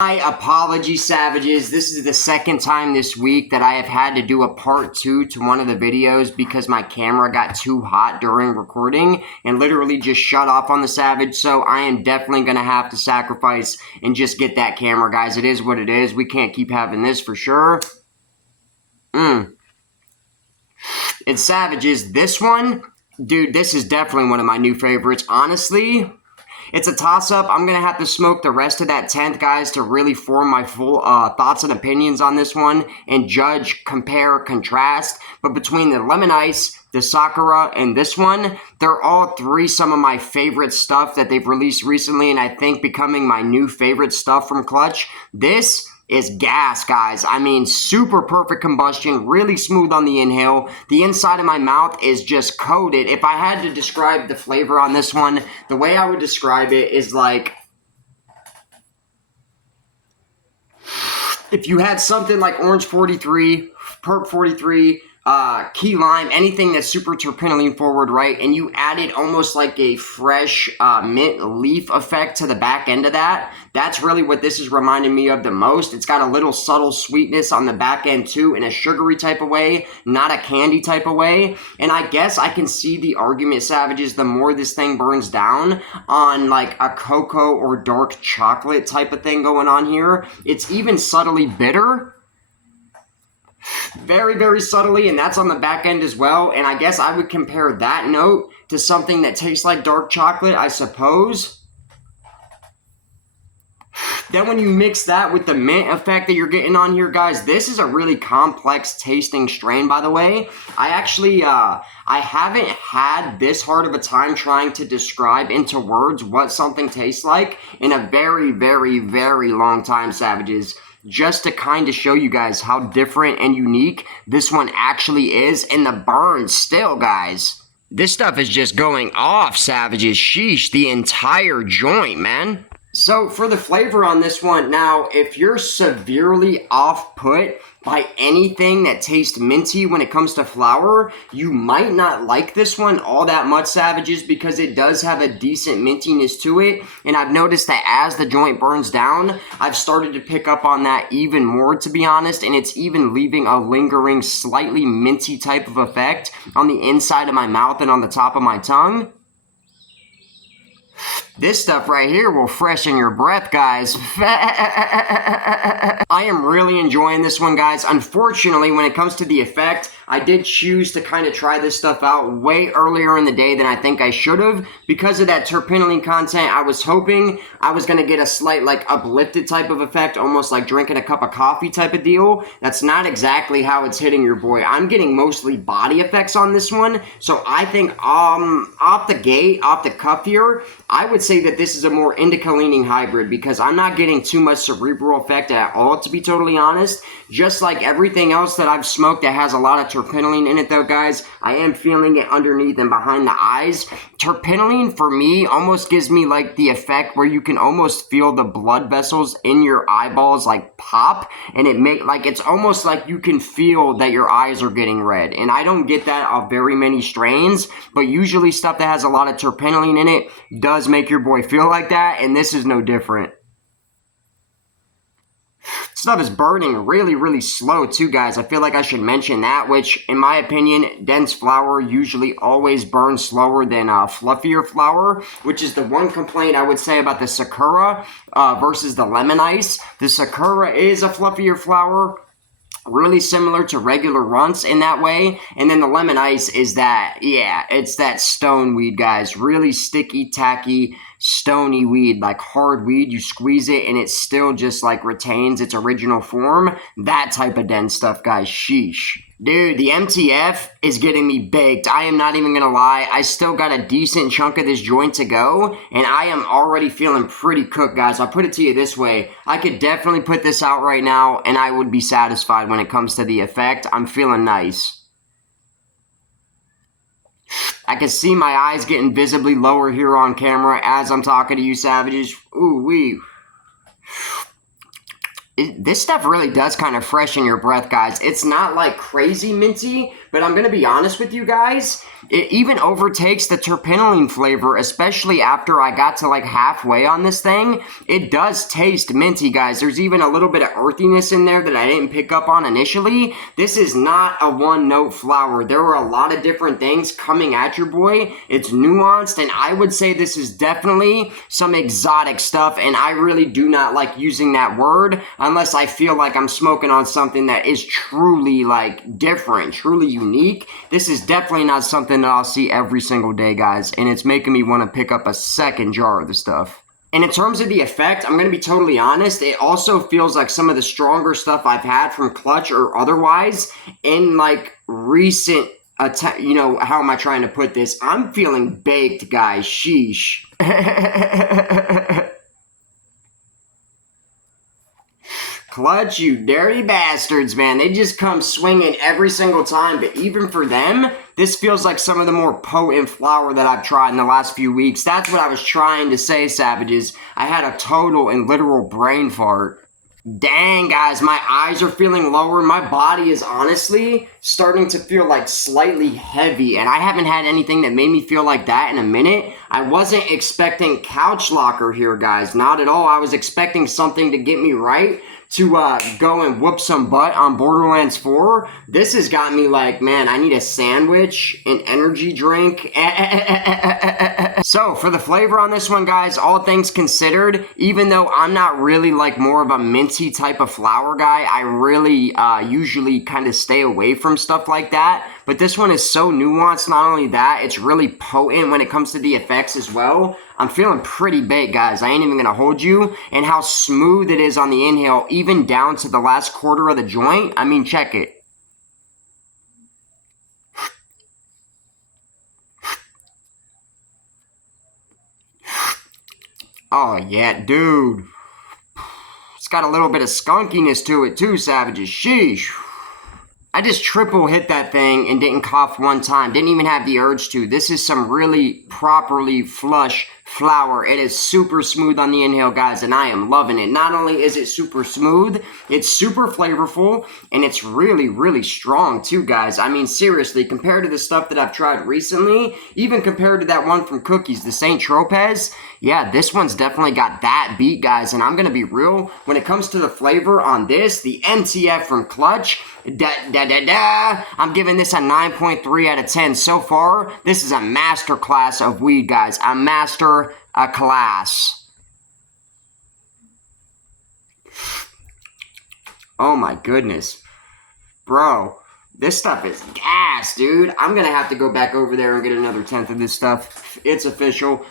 My apologies, savages. This is the second time this week that I have had to do a part 2 to one of the videos because my camera got too hot during recording and literally just shut off on the savage. So I am definitely going to have to sacrifice and just get that camera, guys. It is what it is. We can't keep having this for sure. It's savages. This one, dude, this is definitely one of my new favorites. Honestly, it's a toss-up. I'm going to have to smoke the rest of that 10th, guys, to really form my full thoughts and opinions on this one and judge, compare, contrast. But between the Lemon Ice, the Sakura, and this one, they're all three some of my favorite stuff that they've released recently, and I think becoming my new favorite stuff from Klutch. This is gas, guys. I mean, super perfect combustion, really smooth on the inhale. The inside of my mouth is just coated. If I had to describe the flavor on this one, the way I would describe it is like, if you had something like Orange 43, Perp 43, key lime, anything that's super terpenoline forward, right? And you added almost like a fresh mint leaf effect to the back end of that. That's really what this is reminding me of the most. It's got a little subtle sweetness on the back end too, in a sugary type of way, not a candy type of way. And I guess I can see the argument, savages, the more this thing burns down on like a cocoa or dark chocolate type of thing going on here. It's even subtly bitter. Very, very subtly, and that's on the back end as well. And I guess I would compare that note to something that tastes like dark chocolate, I suppose. Then when you mix that with the mint effect that you're getting on here, guys, this is a really complex tasting strain, by the way. I actually, I haven't had this hard of a time trying to describe into words what something tastes like in a very, very, very long time, savages. Just to kind of show you guys how different and unique this one actually is. And the burn still, guys. This stuff is just going off, savages. Sheesh, the entire joint, man. So for the flavor on this one, now, if you're severely off-put by anything that tastes minty when it comes to flour, you might not like this one all that much, savages, because it does have a decent mintiness to it. And I've noticed that as the joint burns down, I've started to pick up on that even more, to be honest, and it's even leaving a lingering, slightly minty type of effect on the inside of my mouth and on the top of my tongue. This stuff right here will freshen your breath, guys. I am really enjoying this one, guys. Unfortunately, when it comes to the effect, I did choose to kind of try this stuff out way earlier in the day than I think I should have. Because of that terpenoline content, I was hoping I was going to get a slight, like, uplifted type of effect, almost like drinking a cup of coffee type of deal. That's not exactly how it's hitting your boy. I'm getting mostly body effects on this one. So I think, off the gate, off the cuff here, I would say that this is a more indica-leaning hybrid because I'm not getting too much cerebral effect at all, to be totally honest. Just like everything else that I've smoked that has a lot of terpenoline in it, though, guys, I am feeling it underneath and behind the eyes. Terpenoline, for me, almost gives me, like, the effect where you can almost feel the blood vessels in your eyeballs, like, pop, and it's almost like you can feel that your eyes are getting red. And I don't get that off very many strains, but usually stuff that has a lot of terpenoline in it does make your boy feel like that, and this is no different. Stuff is burning really, really slow too, guys. I feel like I should mention that, which, in my opinion, dense flour usually always burns slower than fluffier flour, which is the one complaint I would say about the Sakura versus the Lemon Ice. The Sakura is a fluffier flour, really similar to regular runts in that way. And then the Lemon Ice is that, yeah, it's that stone weed, guys. Really sticky, tacky, stony weed, like hard weed. You squeeze it and it still just like retains its original form. That type of dense stuff, guys. Sheesh. Dude, the MTF is getting me baked. I am not even gonna lie. I still got a decent chunk of this joint to go, and I am already feeling pretty cooked, guys. I'll put it to you this way. I could definitely put this out right now, and I would be satisfied when it comes to the effect. I'm feeling nice. I can see my eyes getting visibly lower here on camera as I'm talking to you, savages. Ooh, wee. This stuff really does kind of freshen your breath, guys. It's not like crazy minty, but I'm going to be honest with you guys. it even overtakes the terpinolene flavor, especially after I got to like halfway on this thing. It does taste minty, guys. There's even a little bit of earthiness in there that I didn't pick up on initially. This is not a one-note flower. There are a lot of different things coming at your boy. It's nuanced, and I would say this is definitely some exotic stuff, and I really do not like using that word unless I feel like I'm smoking on something that is truly like different, truly unique. This is definitely not something that I'll see every single day, guys, and it's making me want to pick up a second jar of the stuff. And in terms of the effect, I'm going to be totally honest, it also feels like some of the stronger stuff I've had from Klutch or otherwise in like recent, you know, how am I trying to put this? I'm feeling baked, guys. Sheesh. Klutch, you dirty bastards, man. They just come swinging every single time, but even for them, this feels like some of the more potent flower that I've tried in the last few weeks. That's what I was trying to say, Savages. I had a total and literal brain fart. Dang, guys, my eyes are feeling lower. My body is honestly starting to feel like slightly heavy, and I haven't had anything that made me feel like that in a minute. I wasn't expecting couch locker here, guys. Not at all. I was expecting something to get me right to go and whoop some butt on Borderlands 4. This has got me like, man, I need a sandwich, an energy drink. So, for the flavor on this one, guys, all things considered, even though I'm not really like more of a minty type of flower guy, I really usually kind of stay away from stuff like that. But this one is so nuanced. Not only that, it's really potent when it comes to the effects as well. I'm feeling pretty baked, guys. I ain't even gonna hold you. And how smooth it is on the inhale, even down to the last quarter of the joint. I mean, check it. Oh, yeah, dude. It's got a little bit of skunkiness to it, too, Savages. Sheesh. I just triple hit that thing and didn't cough one time. Didn't even have the urge to. This is some really properly flush flower. It is super smooth on the inhale, guys, and I am loving it. Not only is it super smooth, it's super flavorful, and it's really, really strong, too, guys. I mean, seriously, compared to the stuff that I've tried recently, even compared to that one from Cookies, the St. Tropez, yeah, this one's definitely got that beat, guys, and I'm going to be real. When it comes to the flavor on this, the MTF from Klutch, I'm giving this a 9.3 out of 10. So far, this is a master class of weed, guys. A master class. Oh my goodness. Bro, this stuff is gas, dude. I'm going to have to go back over there and get another 10th of this stuff. It's official.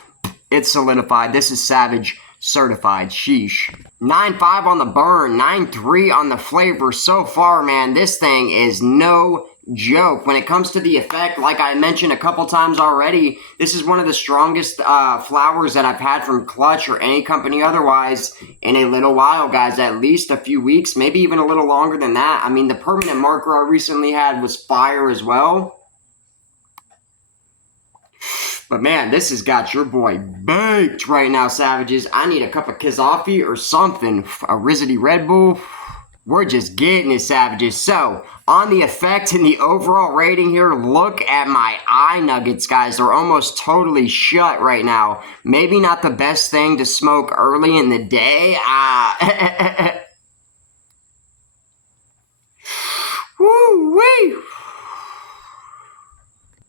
It's solidified. This is Savage certified. Sheesh. 9.5 on the burn, 9.3 on the flavor. So far, man, this thing is no joke. When it comes to the effect, like I mentioned a couple times already, this is one of the strongest flowers that I've had from Klutch or any company otherwise in a little while, guys. At least a few weeks, maybe even a little longer than that. I mean, the permanent marker I recently had was fire as well. But man, this has got your boy baked right now, Savages. I need a cup of Kizoffy or something. A Rizzity Red Bull. We're just getting it, Savages. So, on the effect and the overall rating here, look at my eye nuggets, guys. They're almost totally shut right now. Maybe not the best thing to smoke early in the day. Woo-wee!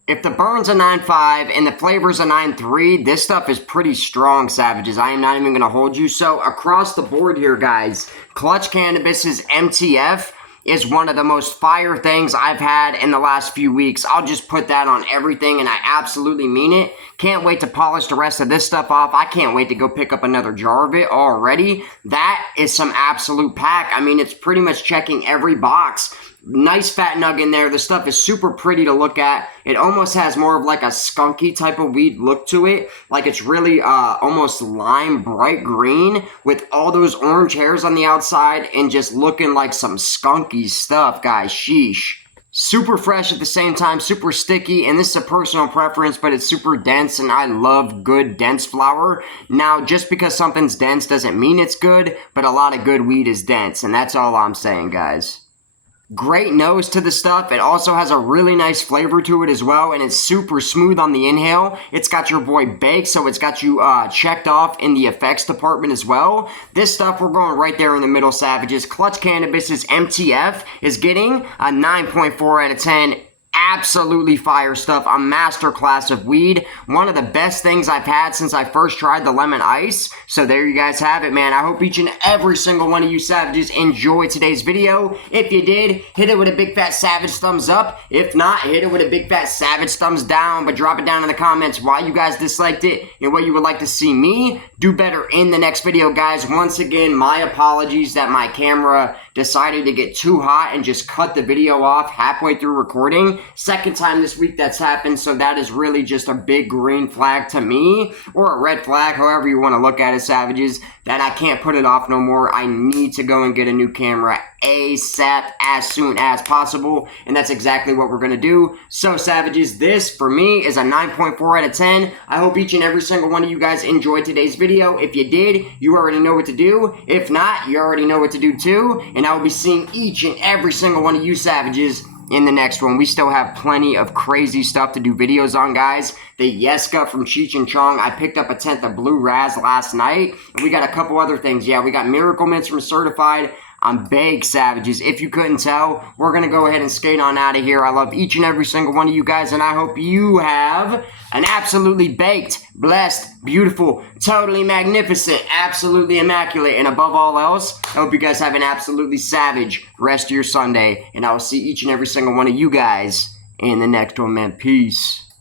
If the burn's a 9.5 and the flavor's a 9.3, this stuff is pretty strong, Savages. I am not even going to hold you. So, across the board here, guys, Klutch Cannabis's MTF is one of the most fire things I've had in the last few weeks. I'll just put that on everything, and I absolutely mean it. Can't wait to polish the rest of this stuff off. I can't wait to go pick up another jar of it already. That is some absolute pack. I mean, it's pretty much checking every box. Nice fat nug in there. The stuff is super pretty to look at. It almost has more of like a skunky type of weed look to it. Like it's really almost lime bright green with all those orange hairs on the outside and just looking like some skunky stuff, guys. Sheesh. Super fresh at the same time, super sticky, and this is a personal preference, but it's super dense, and I love good dense flower. Now, just because something's dense doesn't mean it's good, but a lot of good weed is dense, and that's all I'm saying, guys. Great nose to the stuff. It also has a really nice flavor to it as well, and it's super smooth on the inhale. It's got your boy baked, so it's got you checked off in the effects department as well. This stuff, we're going right there in the middle, Savages. Klutch Cannabis's MTF is getting a 9.4 out of 10. Absolutely fire stuff. A masterclass of weed. One of the best things I've had since I first tried the lemon ice. So there you guys have it, man. I hope each and every single one of you savages enjoyed today's video. If you did, hit it with a big fat savage thumbs up. If not, hit it with a big fat savage thumbs down. But drop it down in the comments why you guys disliked it and what you would like to see me do better in the next video, guys. Once again, my apologies that my camera decided to get too hot and just cut the video off halfway through recording. Second time this week that's happened, so that is really just a big green flag to me, or a red flag, however you want to look at it, savages, that I can't put it off no more. I need to go and get a new camera ASAP, as soon as possible, and that's exactly what we're going to do. So, savages, this, for me, is a 9.4 out of 10. I hope each and every single one of you guys enjoyed today's video. If you did, you already know what to do. If not, you already know what to do too, and I will be seeing each and every single one of you savages in the next one. We still have plenty of crazy stuff to do videos on, guys. The Yeska from Cheech and Chong. I picked up a 10th of Blue Raz last night. And we got a couple other things. Yeah, we got Miracle Mints from Certified. I'm baked, savages. If you couldn't tell, we're going to go ahead and skate on out of here. I love each and every single one of you guys, and I hope you have an absolutely baked, blessed, beautiful, totally magnificent, absolutely immaculate, and above all else, I hope you guys have an absolutely savage rest of your Sunday, and I will see each and every single one of you guys in the next one, man. Peace.